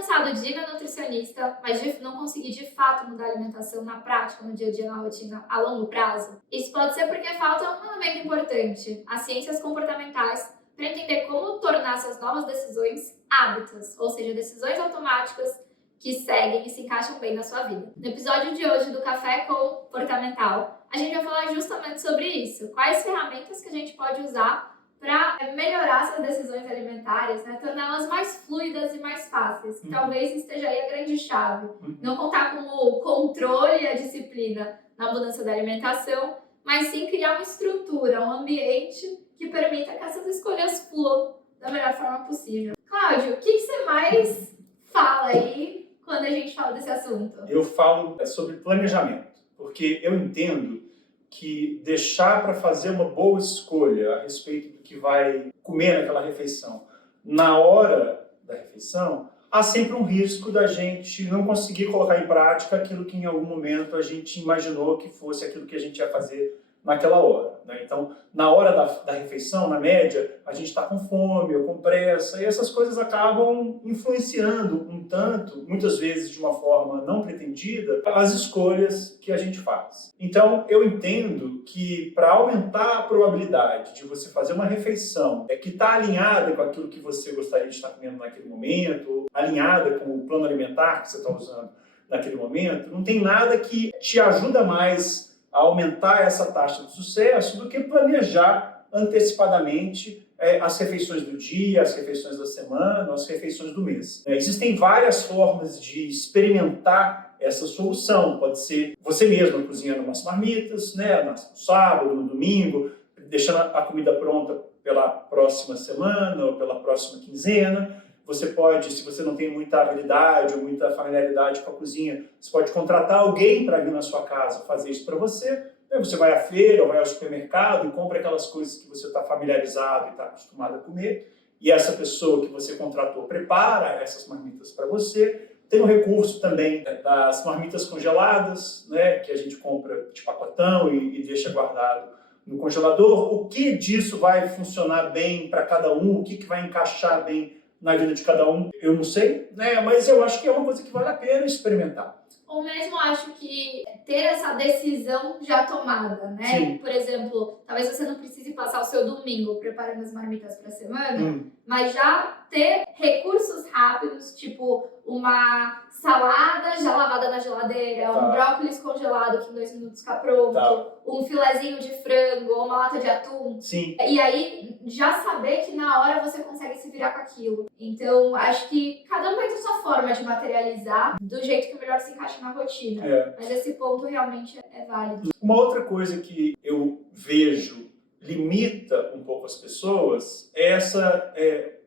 cansado de ir na nutricionista, mas de não conseguir de fato mudar a alimentação na prática, no dia a dia, na rotina, a longo prazo? Isso pode ser porque falta um elemento importante, as ciências comportamentais, para entender como tornar essas novas decisões hábitos, ou seja, decisões automáticas que seguem e se encaixam bem na sua vida. No episódio de hoje do Café Comportamental, a gente vai falar justamente sobre isso. Quais ferramentas que a gente pode usar para melhorar essas decisões alimentares, né? Torná-las mais fluidas e mais fáceis. Talvez esteja aí a grande chave. Não contar com o controle e a disciplina na mudança da alimentação, mas sim criar uma estrutura, um ambiente que permita que essas escolhas fluam da melhor forma possível. Cláudio, o que você mais fala aí quando a gente fala desse assunto? Eu falo sobre planejamento, porque eu entendo que deixar para fazer uma boa escolha a respeito do que vai comer naquela refeição, na hora da refeição, há sempre um risco da gente não conseguir colocar em prática aquilo que em algum momento a gente imaginou que fosse aquilo que a gente ia fazer naquela hora, né? Então, na hora da refeição, na média, a gente está com fome ou com pressa, e essas coisas acabam influenciando um tanto, muitas vezes de uma forma não pretendida, as escolhas que a gente faz. Então, eu entendo que para aumentar a probabilidade de você fazer uma refeição que está alinhada com aquilo que você gostaria de estar comendo naquele momento, alinhada com o plano alimentar que você está usando naquele momento, não tem nada que te ajuda mais a aumentar essa taxa de sucesso do que planejar antecipadamente as refeições do dia, as refeições da semana, as refeições do mês. Existem várias formas de experimentar essa solução. Pode ser você mesmo cozinhando umas marmitas, né, no sábado, no domingo, deixando a comida pronta pela próxima semana ou pela próxima quinzena. Você pode, se você não tem muita habilidade ou muita familiaridade com a cozinha, você pode contratar alguém para vir na sua casa fazer isso para você. Você vai à feira ou vai ao supermercado e compra aquelas coisas que você está familiarizado e está acostumado a comer. E essa pessoa que você contratou prepara essas marmitas para você. Tem o recurso também das marmitas congeladas, né, que a gente compra de pacotão e deixa guardado no congelador. O que disso vai funcionar bem para cada um? O que vai encaixar bem na vida de cada um, eu não sei, né? Mas eu acho que é uma coisa que vale a pena experimentar. Ou mesmo acho que ter essa decisão já tomada, né? Sim. Por exemplo, talvez você não precise passar o seu domingo preparando as marmitas para a semana, mas já ter recursos rápidos, tipo uma salada já lavada na geladeira, um brócolis congelado que em 2 minutos fica pronto, um filezinho de frango ou uma lata de atum. Sim. E aí já saber que na hora você consegue se virar com aquilo. Então, acho que cada um vai ter sua forma de materializar do jeito que melhor se encaixa na rotina. Mas esse ponto realmente é válido. Uma outra coisa que eu vejo limita um pouco as pessoas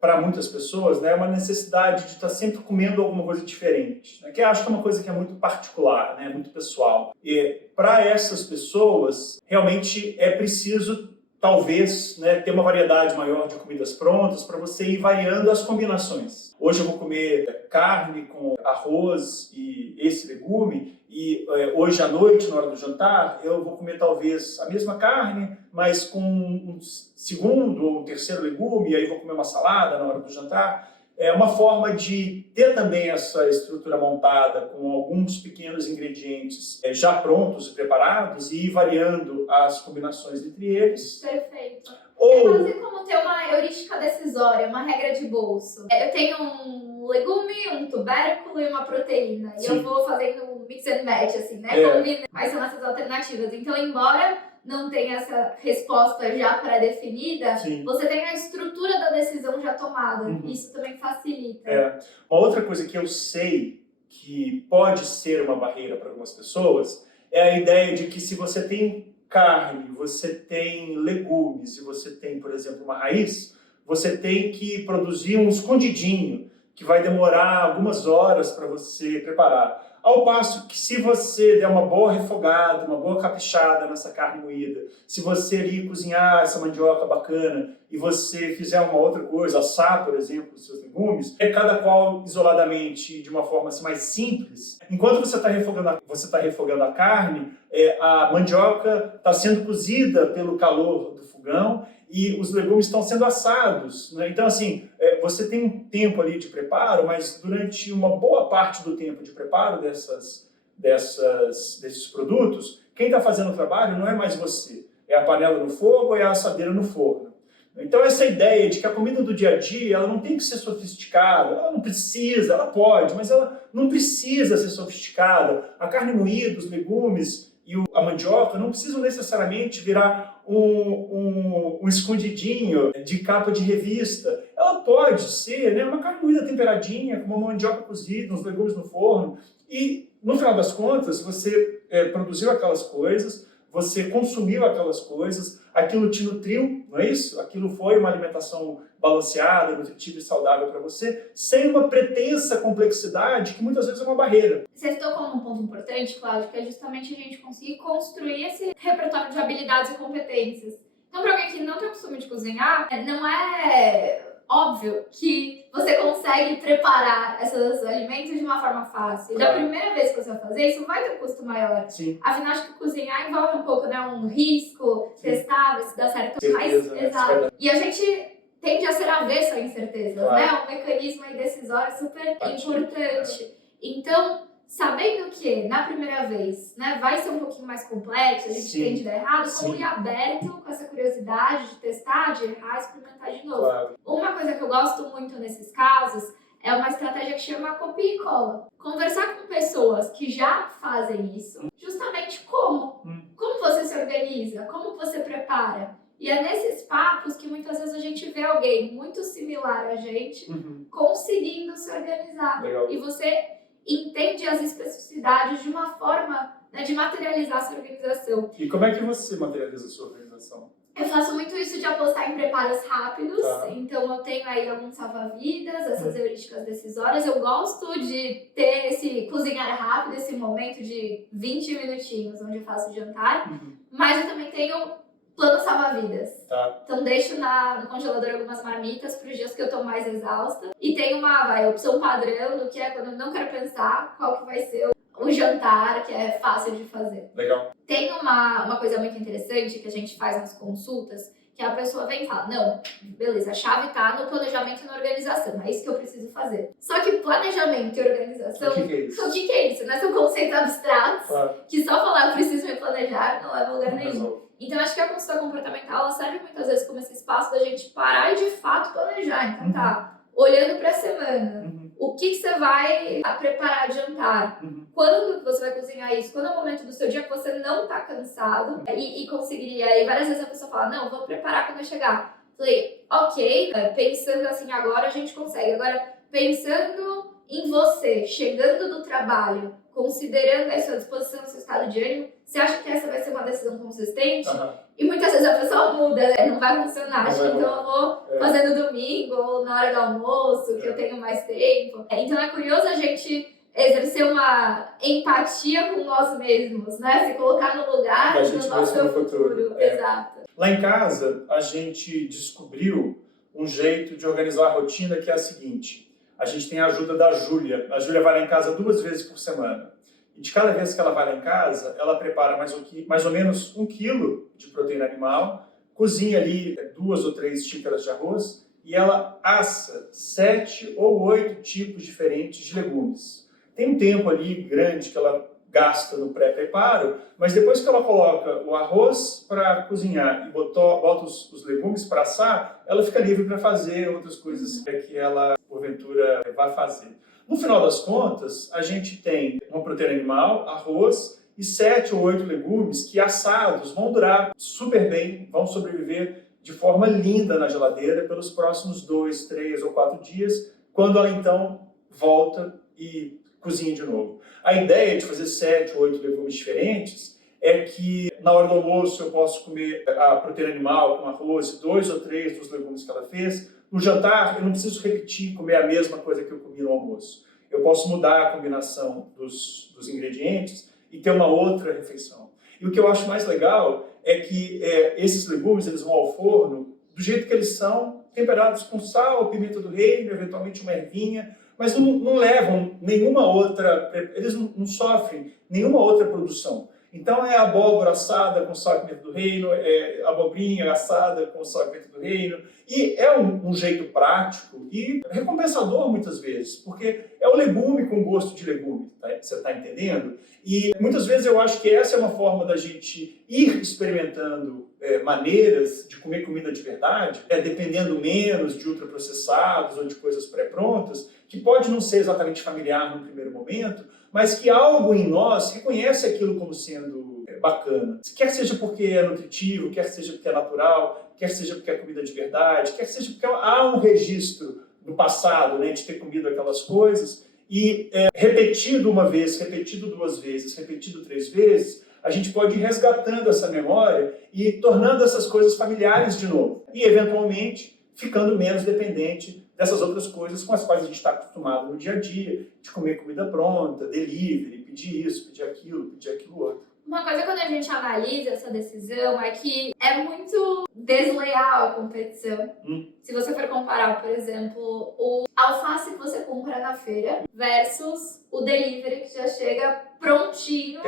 para muitas pessoas, né, uma necessidade de estar sempre comendo alguma coisa diferente, né, que eu acho que é uma coisa que é muito particular, né, muito pessoal. E para essas pessoas, realmente é preciso, talvez, né, ter uma variedade maior de comidas prontas para você ir variando as combinações. Hoje eu vou comer carne com arroz e esse legume, e hoje à noite, na hora do jantar, eu vou comer talvez a mesma carne, mas com um segundo ou um terceiro legume, e aí vou comer uma salada na hora do jantar. É uma forma de ter também essa estrutura montada com alguns pequenos ingredientes já prontos e preparados e ir variando as combinações entre eles. Perfeito. É quase como ter uma heurística decisória, uma regra de bolso. Eu tenho um legume, um tubérculo e uma proteína. E eu vou fazendo um mix and match, assim, né? Combinando quais são essas alternativas. Então, embora não tenha essa resposta já pré-definida, você tem a estrutura da decisão já tomada. Isso também facilita. Uma outra coisa que eu sei que pode ser uma barreira para algumas pessoas é a ideia de que se você tem carne, você tem legumes e você tem, por exemplo, uma raiz, você tem que produzir um escondidinho que vai demorar algumas horas para você preparar. Ao passo que se você der uma boa refogada, uma boa caprichada nessa carne moída, se você ali cozinhar essa mandioca bacana e você fizer uma outra coisa, assar, por exemplo, os seus legumes, cada qual isoladamente de uma forma assim, mais simples. Enquanto você está refogando a carne, a mandioca está sendo cozida pelo calor do fogão e os legumes estão sendo assados, né? Então, assim, você tem um tempo ali de preparo, mas durante uma boa parte do tempo de preparo desses produtos, quem está fazendo o trabalho não é mais você. É a panela no fogo, é a assadeira no forno. Então essa ideia de que a comida do dia a dia ela não tem que ser sofisticada, ela não precisa, ela pode, mas ela não precisa ser sofisticada. A carne moída, os legumes e a mandioca não precisam necessariamente virar um escondidinho de capa de revista. Ela pode ser, né, uma carne moída temperadinha, com uma mandioca cozida, uns legumes no forno. E, no final das contas, você produziu aquelas coisas, você consumiu aquelas coisas, aquilo te nutriu, não é isso? Aquilo foi uma alimentação balanceada, nutritiva e saudável para você, sem uma pretensa complexidade que muitas vezes é uma barreira. Você tocou num ponto importante, Cláudio, que é justamente a gente conseguir construir esse repertório de habilidades e competências. Então, para alguém que não tem o costume de cozinhar, não é óbvio que você consegue preparar esses alimentos de uma forma fácil. Claro. Da primeira vez que você vai fazer, isso vai ter um custo maior. Sim. Afinal, acho que cozinhar envolve um pouco, né, um risco, Sim. testar, ver se dá certo. Certeza, Mas, exato. E a gente tende a ser avesso a incertezas, claro. né? Um mecanismo aí decisório super importante. Então, sabendo que, na primeira vez, né, vai ser um pouquinho mais complexo, a gente Sim. tende a dar errado, como Sim. ir aberto com essa curiosidade de testar, de errar, experimentar de novo. Claro. Uma coisa que eu gosto muito nesses casos é uma estratégia que chama copia e cola. Conversar com pessoas que já fazem isso, justamente como você se organiza, como você prepara. E é nesses papos que muitas vezes a gente vê alguém muito similar a gente conseguindo se organizar. Legal. E você entende as especificidades de uma forma, né, de materializar essa organização. E como é que você materializa a sua organização? Eu faço muito isso de apostar em preparos rápidos, Tá. então eu tenho aí alguns salva-vidas, essas heurísticas decisórias. Eu gosto de ter esse cozinhar rápido, esse momento de 20 minutinhos onde eu faço jantar, mas eu também tenho plano salva-vidas. Tá. Então deixo no congelador algumas marmitas para os dias que eu tô mais exausta. E tem uma opção padrão do que é quando eu não quero pensar qual que vai ser o jantar, que é fácil de fazer. Legal. Tem uma coisa muito interessante que a gente faz nas consultas, que a pessoa vem e fala, não, beleza, a chave tá no planejamento e na organização, é isso que eu preciso fazer. Só que planejamento e organização, O que é isso? o que é isso? Né? São conceitos abstratos, Claro. que só falar eu preciso me planejar não leva a lugar nenhum. Resolve. Então, acho que a consulta comportamental ela serve muitas vezes como esse espaço da gente parar e de fato planejar. Então, tá, olhando para a semana, o que você vai preparar de jantar? Quando você vai cozinhar isso? Quando é o momento do seu dia que você não tá cansado e conseguiria? E várias vezes a pessoa fala, não, vou preparar quando eu chegar. Falei, ok, pensando assim agora a gente consegue. Agora, pensando em você, chegando do trabalho, considerando a sua disposição, o seu estado de ânimo, você acha que essa vai ser uma decisão consistente? E muitas vezes a pessoa muda, né? Não vai funcionar. Acho que então eu vou fazer no domingo ou na hora do almoço, que eu tenho mais tempo. Então é curioso a gente exercer uma empatia com nós mesmos, né? Se colocar no lugar Da do gente nosso mesmo no futuro. Exato. Lá em casa, a gente descobriu um jeito de organizar a rotina que é a seguinte. A gente tem a ajuda da Júlia. A Júlia vai lá em casa 2 vezes por semana. E de cada vez que ela vai lá em casa, ela prepara mais ou menos 1 quilo de proteína animal, cozinha ali 2 ou 3 xícaras de arroz e ela assa 7 ou 8 tipos diferentes de legumes. Tem um tempo ali grande que ela gasta no pré-preparo, mas depois que ela coloca o arroz para cozinhar e bota os legumes para assar, ela fica livre para fazer outras coisas que ela, porventura, vai fazer. No final das contas, a gente tem uma proteína animal, arroz e 7 ou 8 legumes que assados vão durar super bem, vão sobreviver de forma linda na geladeira pelos próximos 2, 3 ou 4 dias, quando ela então volta e cozinha de novo. A ideia de fazer 7 ou 8 legumes diferentes é que na hora do almoço eu posso comer a proteína animal com arroz e 2 ou 3 dos legumes que ela fez. No jantar eu não preciso repetir, comer a mesma coisa que eu comi no almoço. Eu posso mudar a combinação dos ingredientes e ter uma outra refeição. E o que eu acho mais legal é que esses legumes eles vão ao forno do jeito que eles são, temperados com sal, pimenta do reino, eventualmente uma ervinha, mas não levam nenhuma outra, eles não sofrem nenhuma outra produção. Então é abóbora assada com sal e pimenta do reino, é abobrinha assada com sal e pimenta do reino, e é um jeito prático e recompensador muitas vezes, porque é o legume com gosto de legume, tá? Você está entendendo? E muitas vezes eu acho que essa é uma forma da gente ir experimentando maneiras de comer comida de verdade, dependendo menos de ultraprocessados ou de coisas pré-prontas, que pode não ser exatamente familiar no primeiro momento, mas que algo em nós reconhece aquilo como sendo bacana. Quer seja porque é nutritivo, quer seja porque é natural, quer seja porque é comida de verdade, quer seja porque há um registro do passado, né, de ter comido aquelas coisas, e repetido uma vez, repetido duas vezes, repetido três vezes, a gente pode ir resgatando essa memória e tornando essas coisas familiares de novo. E, eventualmente, ficando menos dependente dessas outras coisas com as quais a gente está acostumado no dia a dia, de comer comida pronta, delivery, pedir isso, pedir aquilo outro. Uma coisa quando a gente analisa essa decisão é que é muito desleal a competição. Se você for comparar, por exemplo, o alface que você compra na feira versus o delivery que já chega prontinho,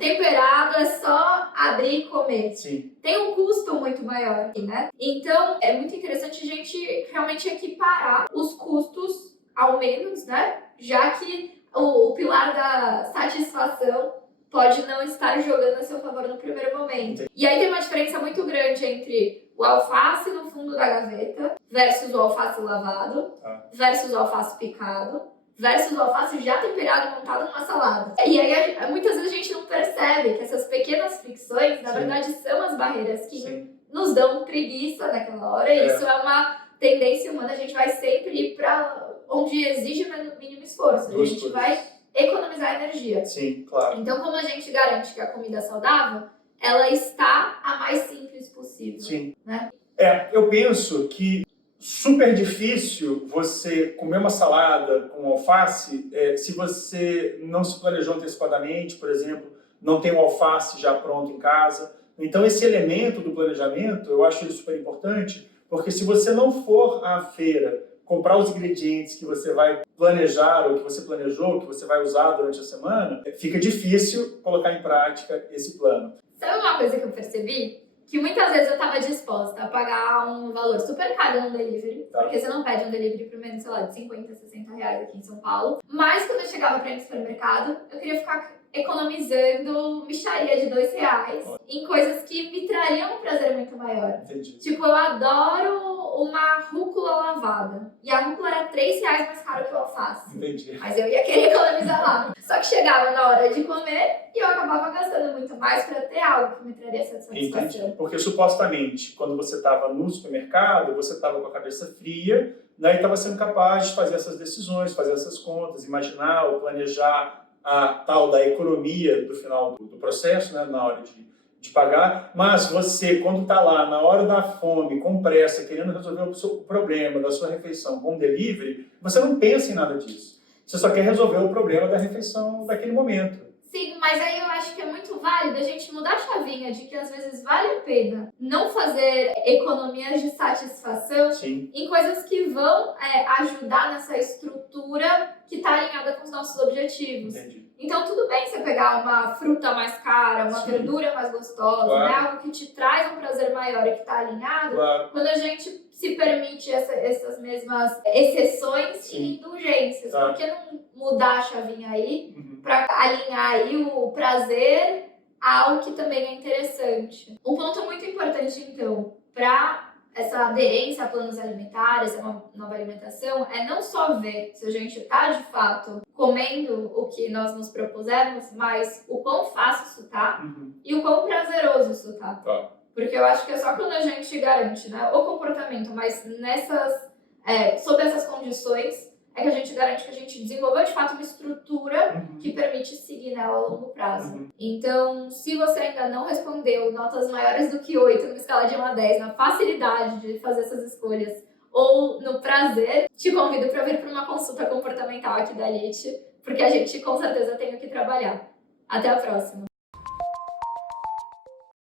temperado, é só abrir e comer. Sim. Tem um custo muito maior, né? Então, é muito interessante a gente realmente equiparar os custos ao menos, né? Já que o pilar da satisfação pode não estar jogando a seu favor no primeiro momento. E aí tem uma diferença muito grande entre o alface no fundo da gaveta versus o alface lavado, versus o alface picado, versus o alface já temperado e montado numa salada. E aí muitas vezes a gente não percebe que essas pequenas fricções, na verdade, são as barreiras que nos dão preguiça naquela hora. E isso é uma tendência humana, a gente vai sempre ir para onde exige o mínimo esforço. A gente vai economizar energia. Sim, claro. Então, como a gente garante que a comida é saudável, ela está a mais simples possível. Sim. Né? Eu penso que super difícil você comer uma salada com alface se você não se planejou antecipadamente, por exemplo, não tem o alface já pronto em casa. Então, esse elemento do planejamento, eu acho ele super importante, porque se você não for à feira comprar os ingredientes que você vai planejar, ou que você planejou, que você vai usar durante a semana, fica difícil colocar em prática esse plano. Sabe uma coisa que eu percebi? Que muitas vezes eu estava disposta a pagar um valor super caro num delivery, porque você não pede um delivery por menos, sei lá, de 50, 60 reais aqui em São Paulo. Mas quando eu chegava para ir no supermercado, eu queria ficar economizando mixaria de R$2 em coisas que me trariam um prazer muito maior. Entendi. Tipo, eu adoro uma rúcula lavada. E a rúcula era R$3 mais caro que o alface. Entendi. Mas eu ia querer economizar lá. Só que chegava na hora de comer e eu acabava gastando muito mais para ter algo que me traria essa satisfação. Entendi. Porque supostamente, quando você estava no supermercado, você estava com a cabeça fria, daí estava sendo capaz de fazer essas decisões, fazer essas contas, imaginar ou planejar a tal da economia do final do processo, né, na hora de pagar, mas você, quando está lá, na hora da fome, com pressa, querendo resolver o seu problema da sua refeição com delivery, você não pensa em nada disso. Você só quer resolver o problema da refeição daquele momento. Sim, mas aí eu acho que é muito válido a gente mudar a chavinha de que às vezes vale a pena não fazer economias de satisfação em coisas que vão ajudar nessa estrutura que está alinhada com os nossos objetivos. Entendi. Então tudo bem você pegar uma fruta mais cara, uma verdura mais gostosa, né? Algo que te traz um prazer maior e que está alinhado, quando a gente se permite essas mesmas exceções e indulgências. Por que não mudar a chavinha aí para alinhar aí o prazer a algo que também é interessante? Um ponto muito importante, então, para essa aderência a planos alimentares, a uma nova alimentação, é não só ver se a gente está, de fato, comendo o que nós nos propusemos, mas o quão fácil isso está e o quão prazeroso isso está. Porque eu acho que é só quando a gente garante, né, o comportamento, mas sob essas condições, é que a gente garante que a gente desenvolveu, de fato, uma estrutura que permite seguir nela a longo prazo. Então, se você ainda não respondeu notas maiores do que 8 numa escala de 1 a 10, na facilidade de fazer essas escolhas ou no prazer, te convido para vir para uma consulta comportamental aqui da LIT, porque a gente com certeza tem o que trabalhar. Até a próxima!